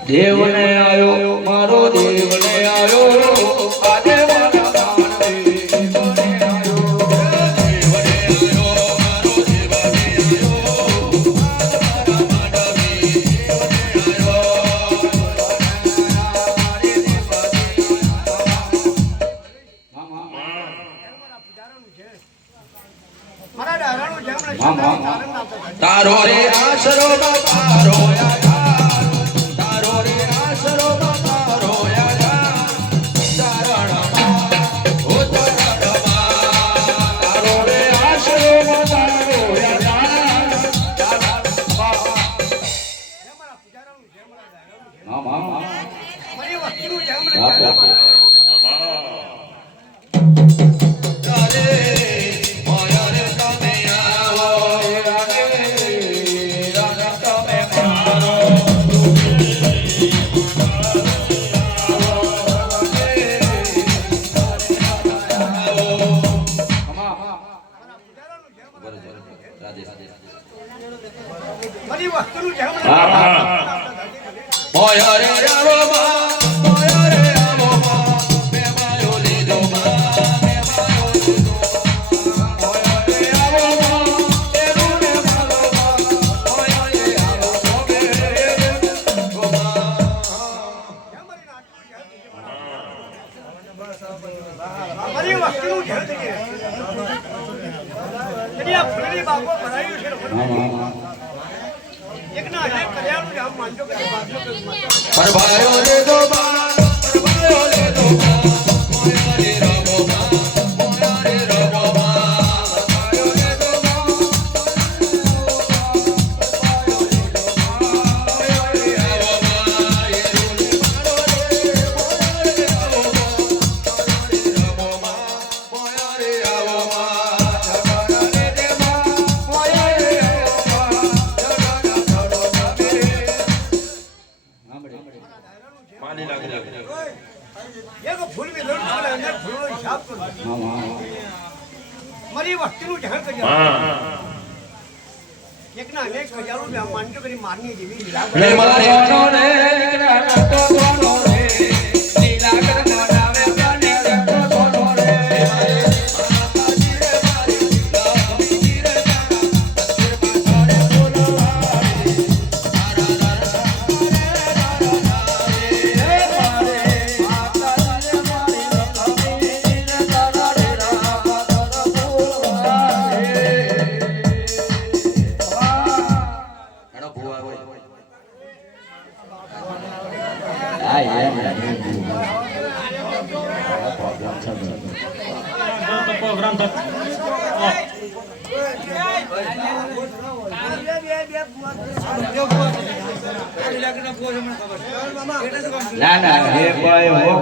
દેવને આયો મારો દેવને આયો આજે મારા માનવી દેવને આયો દેવને આયો મારો દેવને આયો મારા માનવી દેવને આયો તારો રે આશરો તારો તારો રે આશરો તારો તારો રે આશરો પરભાયો લે દો બા પરભાયો લે દો બા મોયા રે રબો બા મોયા રે રબો બા પરભાયો લે દો બા પરભાયો લે દો બા મોયા રે આવો બા એ રે મારો રે આવો બા મોયા રે આવો બા જગણા લે દે બા મોયા રે આવો બા જગણા ધડો ધબે પાણી લાગે એક ફૂલ મે લોટ પડે અંદર ફૂલનો હિસાબ કરો મારી વસ્તુનું ધ્યાન કરજો એક ના અનેક હજારો મે માનજો કરી મારની જેવી લીલા રે મારે નો રે નીકળા તો કોનો રે લીલા કર મનાવે બને રે તો કોનો રે મારે માતાજી રે મારી લાવી રે તારા પાછળે બોલવારે તારા પ્રોગ્રામ થતો ના ના હે ભાઈ હો